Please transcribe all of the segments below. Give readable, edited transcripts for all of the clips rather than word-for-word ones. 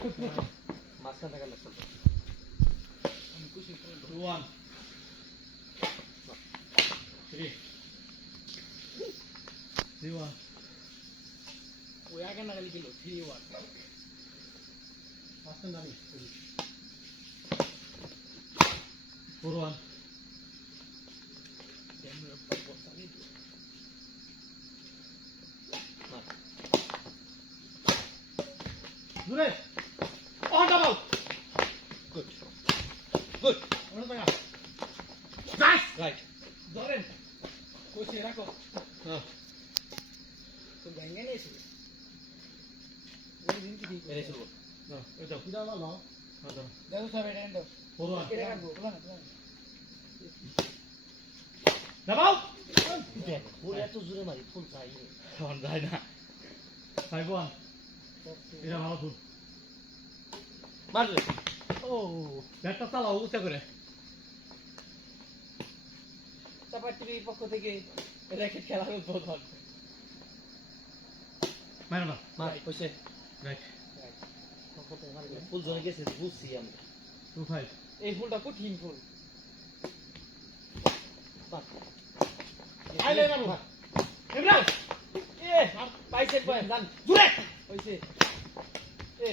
মাঝখান থেকে লাগছে আমি খুশি 2 1 3 3 1 ওই আগে না খালি গেল 3-1 পাঁচটা জানি 4 1 ক্যামেরা পর চালিয়ে দিও দূরে অন ডাবল গুড গুড ওটা টাকা নাইস রাইট ধরেন খুশি রাখো হ্যাঁ তো ভেঙে নিয়েছিল ওই দিন কি ঠিক এরে শুরু না এটা কিরা ভালো হ্যাঁ দাও দেখো সব এটা এন্ড 4 1 এটা রাখবো বলা না ডাবল দেখ ফুল এত জোরে মারি ফুল চাই অন যায় না 5 1 এটা ভালো ফুল মারলে ও ব্যাটটা চালাও উঁচা করে চাপাটির পক্ষ থেকে র্যাকেট খেলার উদ্বোধন মারো না মার কইছে রাইট ফুল জোরে গেছে বুঝছি আমি 2 5 এই ফুলটা কঠিন ফুল মার আইলে মারো ইমরান এ পাইছেন কয় জান দূরে হইছে এ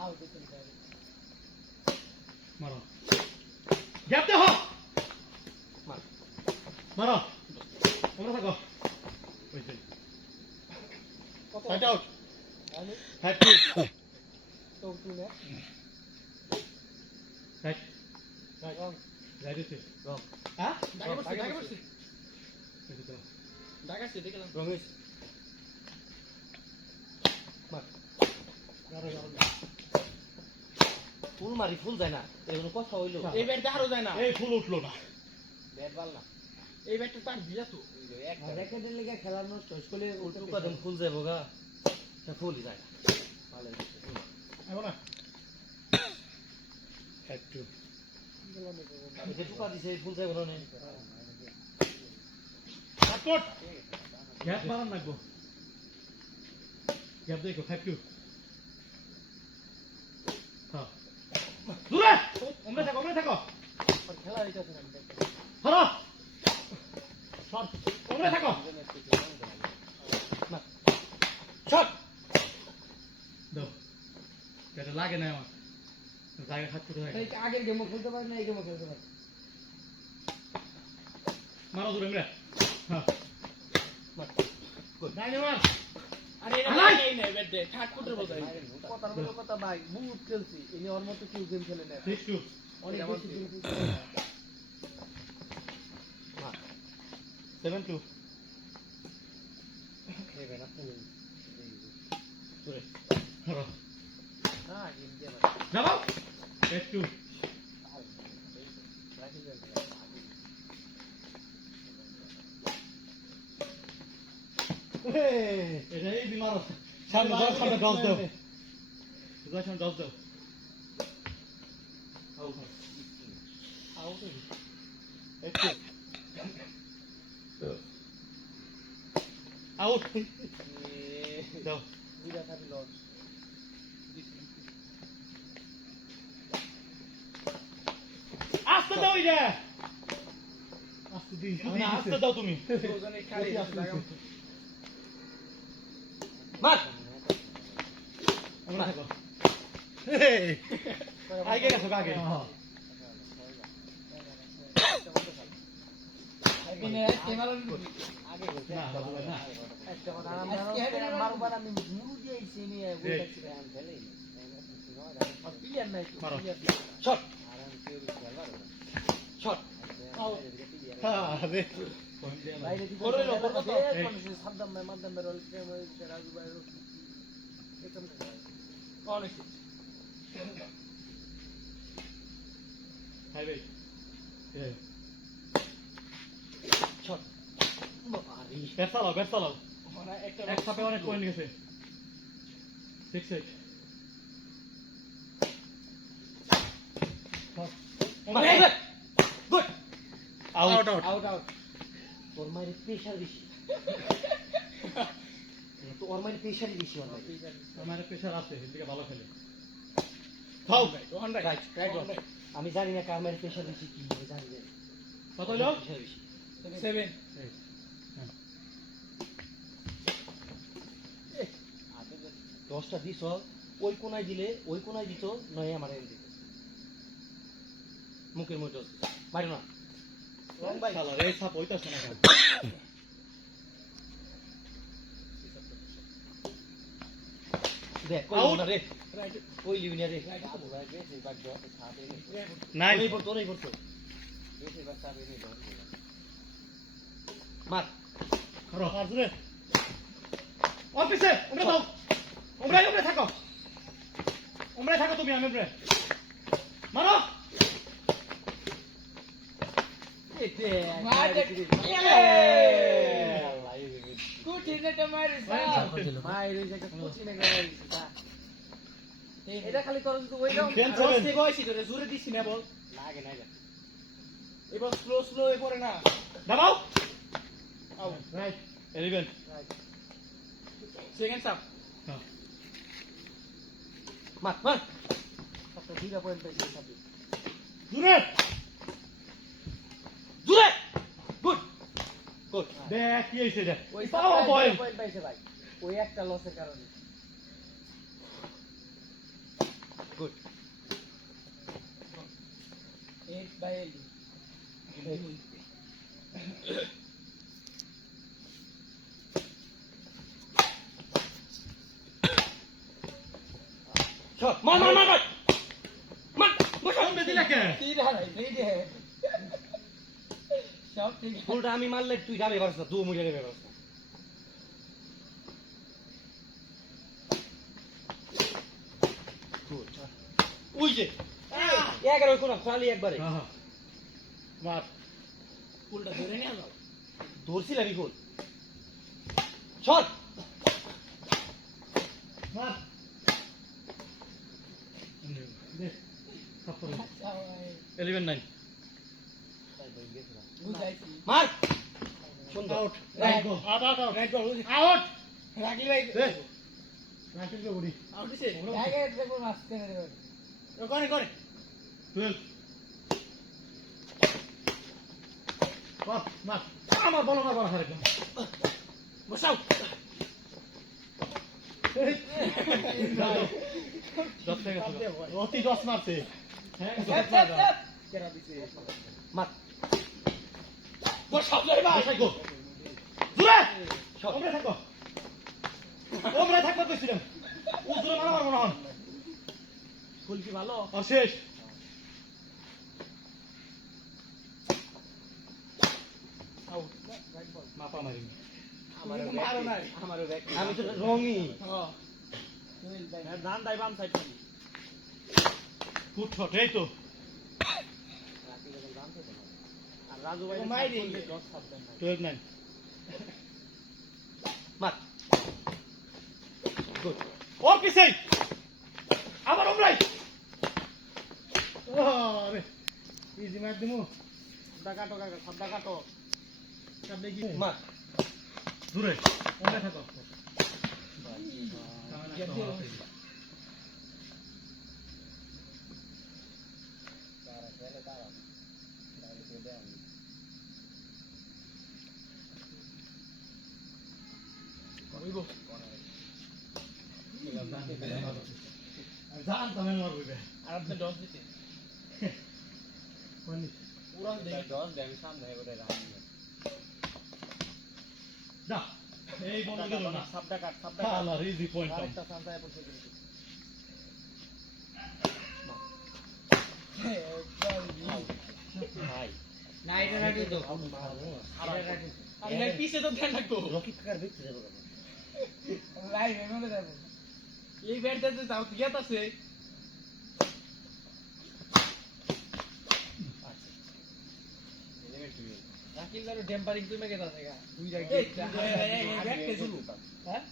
আও দেখুন মারো গ্যাপ দে হো মার মারো তোমরা থাকো ওইছে কত ফাইট আউট আমি 5 2 তো তুলে রাইট রং রাইট আছে রং হ্যাঁ দাগে বসছি এই তো দাগাছে দেখলাম রং হইছে মার ফুল মারি ফুল যায় না এগুলো কথা হইলো এই ব্যাট আরো যায় না এই ফুল উঠলো না ব্যাট বাল না এই ব্যাটটা তার দিয়া তো একটা র্যাকেটের লেগে খেলা নষ্ট হইলে উল্টো কদম ফুল যাবো গা তা ফুলই যায় না ভালো আইবো না 5 2 যে টুকা দিছে ফুল যাবো না সাপোর্ট গ্যাপ মারান লাগবো গ্যাপ দেখো 5 2 হ্যাঁ দূরে ওমরে থাকো খেলা হইতাছে না ধরো শট ওমরে থাকো শট দাও এটা লাগে না আমার জায়গা হাত করে এই আগের গেমও খেলতে পারে না এই গেমও খেলতে পারে মারো দূরে মেরে হ্যাঁ গুড ডাইনে মার আরে এটা এই না ব্যাট দে ঠাট ফুটের বলতাই কথার মতো কথা ভাই বহুত খেলছি ইনি ওর মতো কেউ গেম খেলে না 6 2 অনেক বেশি গেম খেলছে 7 2 খেবে না ফুল দূরে ধরো না গেম দিয়ে যাবো 8 2 রাখি যাবে এটা এই বিমার সামনে ডস দাও সুদা সামনে ডস দাও আউট আউট একটু আউট দাও দুইটা খাবি লস আস্তে দাও এটা আস্তে দিই আস্তে দাও তুমি দুজনে খালি লাগাম মার আমরা থাকো আগে গেছো আগে এখানে ক্যামেরা আগে বলতে না না একটা কথা আমরা মারবার আমি মুরু দিয়েছি নি বলতেছি আমি খেলে আর প্লেয়ার নাই মারো। শট শট আরে বাইরে দিকে করে লো, করে তো। মানুষ সাবধান ভাই মাদ্দাম বের হল প্রেম হইছে রাজু ভাই একদম অনেক হাই ভাই এই শট বাবারে ব্যাট চালাও ওরা একটা এক সাপে অনেক পয়েন্ট গেছে 6 8 গুড আউট আউট আউট তোর মায়ের প্রেশার বেশি নরমালি প্রেশারই বেশি হয় ভাই। আমার প্রেশার আছে এদিকে ভালো খেলে খাও রাইট রাইট আমি জানি না কার মায়ের প্রেশার বেশি কি আমি জানি না কত হলো প্রেশার বেশি 7 10টা দিছ ওই কোনায় দিলে ওই কোনায় দিত নয় আমার এনে দিত মুখের মধ্যে মারো না রং ভাই শালা রে সাপ হইতাছ না কেন দেখ কই Out. না রে রাইট কই লিবি না রে আবু ভাই বেশি বাদ দাও ছাড়ে নি নাই তোরই পড়তো তোরই পড়তো বেশি বাদ ছাড়ে নি ধর মার খারো হাজরে অফিসে উমরা দাও উমরা থাকো উমরা থাকো তুমি আমি উমরা মারো এতে মার দে আল্লাহ এই কুটি নে তো মারিস মাই রইছে একটা কুটি নে মারিস এটা খালি করছ তো ওইটা Ten seven. রস্তে বয়সী ধরে জোরে দিছি না বল লাগে না এবার স্লো এ পড়ে না দাবাও আউট রাইট 11 সেকেন্ড সাব হ্যাঁ মার মার একটা দুইটা পয়েন্ট পেয়েছে সাবি দূরে দূরে গুড গুড দেখ কি হইছে দেখ ওই পাও বয় পয়েন্ট পাইছে ভাই ওই একটা লসের কারণে গুড 8 বাই 8 শট মার মার মার মার মার সামনে দিলা কে তিন হারাই এই যে সব ঠিক আছে ফুলটা আমি মারলে তুই যাবে পারছ না তুই মুড়ে নেবে পারছ না গুড ওই যে 11 কোন খালি একবারে হ্যাঁ হ্যাঁ মার ফুলটা ধরে নিয়ে যাও ধরছিলাম গোল শট মার দেখ সাপোর 11 9 বুঝাইছি মার সুন্দর out right goal out out right ball out রাগলি ভাই দে রাইট কে বডি আউট দিছে আগে দেখো মারতে না রে করে করে 12 পাস মার আমার বলো না বড় হারে বসাও অতি 10 মারছে হ্যাঁ কেরা দিছে মার বসাও রে ভাই বসাই গো দূরে শট ওমরে থাকো ওমরে থাকো কইছিলাম ও দূরে মারা মারবো না হন ফুল কি ভালো আর শেষ আউট রাইট বল মাপা মারি আমারও মারো নাই আমারও ব্যাক আমি তো রঙই হ্যাঁ তুই দান দাই বাম সাইড খালি ফুট শট এই তো আর রাজু ভাই মাইরি 10 সাবধান 12 9 মার গুড ও পিছে আবার ওমরাই আরে ইজি ম্যাচ দিমু সদা কাটো কাকা সদা কাটো কাটে কি মার দূরে ওমরে থাকো কইবো জানতাম আমি মারবো বে আর আপনি 10 দিতে কোনি পুরো 10 দেন সামনে করে রানি দা এই বল গেল না সবটা কাট সবটা আলা ইজি পয়েন্ট আরেকটা সান্তায় পড়ছে কিন্তু ভাই না এটা রাখি তো আমি না পিছে তো ধ্যান রাখবো রকি কাকার দেখতে যাবো লাইভ এমন যাব এই ব্যাটটা তো তাও গিয়াত আছে রাকিল দারু টেম্পারিং তুমি গেতা থাকা দুইটা গেম ব্যাট খেলছো হ্যাঁ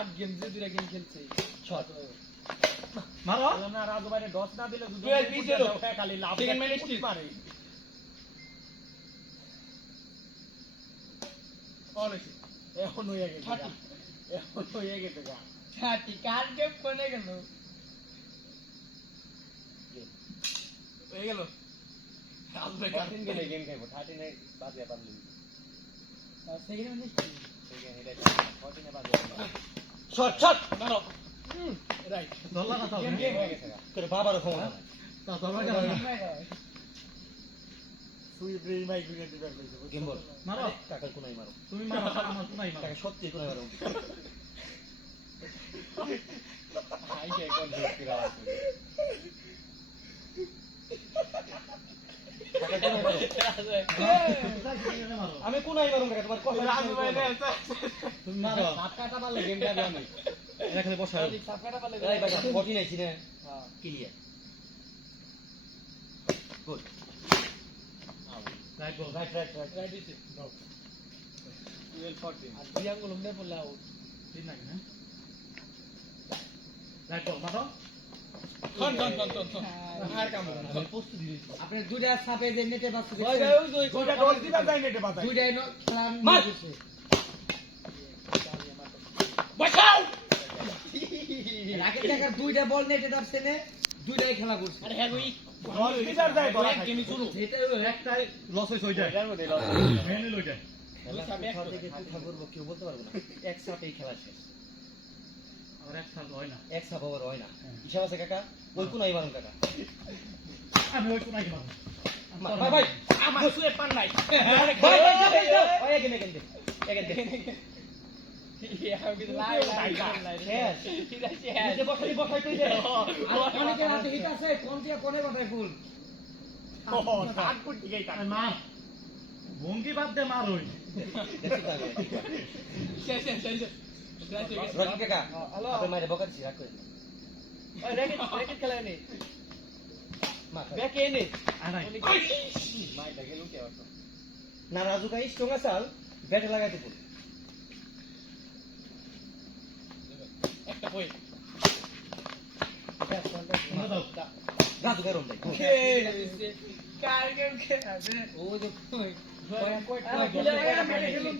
8 গেম যে দুইটা গেম খেলছে শট মারো না রাজু ভাই 10 না দিলে দুটো পিছে লো। খালি লাভ Second man is still. পারে অনেক এখন হয়ে গেছে 30 হয়ে গেছে গা ছাতি কার গেম কোনে গেল হয়ে গেল আসবে কাটিন গেলে গেম খাইবো 39 বাজে পারলি সেকেন্ড মিনিট সেকেন্ড এটা 49 বাজে শট শট মারো রাইট ধরলা না তাও গেম হয়ে গেছে গা তোর বাবারও ক্ষমতা নাই তা ধরলা না সুই ব্রেই মাইক গুনে দিবার কইছে গেম বল মারো টাকার কোনাই মারো তুমি মারো আমার কোনাই মারো টাকা সত্যি কোনাই মারো হাই কে কোন দিরা আছে টাকা কোনাই মারো মারো আমি কোনাই মারুম কাকা তোমার কথা রাজু ভাই নে তুমি মারো সাত কাটা পারলে গেমটা দেও আমি এখানে বসা সাত কাটা পারলে এই ভাই 49 আইছি না হ্যাঁ ক্লিয়ার গুড রাইট বল রাইট রাইট রাইট রাইট দিছি 12 14 আর দিয়াঙ্গুল উমনে পড়লে আউট তিন নাই না রাইট বল মারো কোন আর কাম না আমি প্রস্তুতি দিয়েছি আপনি দুইটা সাপে যে নেটে বাচ্চা ওই ভাই ওই দুই কোটা ডল দিবা যাই নেটে বাতাই দুইটা খেলা মার! দিছে বাঁচাও রাকেট টাকার দুইটা বল নেটে দাবছে নে দুইটাই খেলা করছে আরে হ্যাঁ ওই ডল দিবার যাই ডল গেমই শুরু যেটা একটাই লস হইছে ওইটা এটার মধ্যে লস মেনে লইটা খেলা কোথা থেকে কোথা করবো কেউ বলতে পারবো না এক সাপেই খেলা শেষ আর এক সাল হয় না এক সাপ ওভার হয় না হিসাব আছে কাকা ওই কোনাই মারুম কাকা আমি ওই কোনাই মারো ভাই ভাই আমার সুয়ে পান নাই ভাই ভাই ভাই এগেন এগেন এগেন আমি লাই লাই শেষ ঠিক আছে নিচে বসাই বসাই তুই দে আর অনেকে হাতে হিট আছে কোন দিয়ে কোনে বাটায় ফুল ও তার কোন দিকেই তার মার ভঙ্গি বাদ দে মার ওই দেখতে পাবে শেষ শেষ শেষ রকি কাকা হ্যালো আপনি মাইরে বকাচ্ছি রাখ করে ওই রেকেট রেকেট খেলা নে মা ব্যাক এ নে আর নাই মাই দেখে লুকে আসো না রাজু কাই স্ট্রং আসাল ব্যাটে লাগাইতে বল একটা কই দাও রাজু কাই রম ভাই কার গেম খেলা ওই যে কই কই কই কই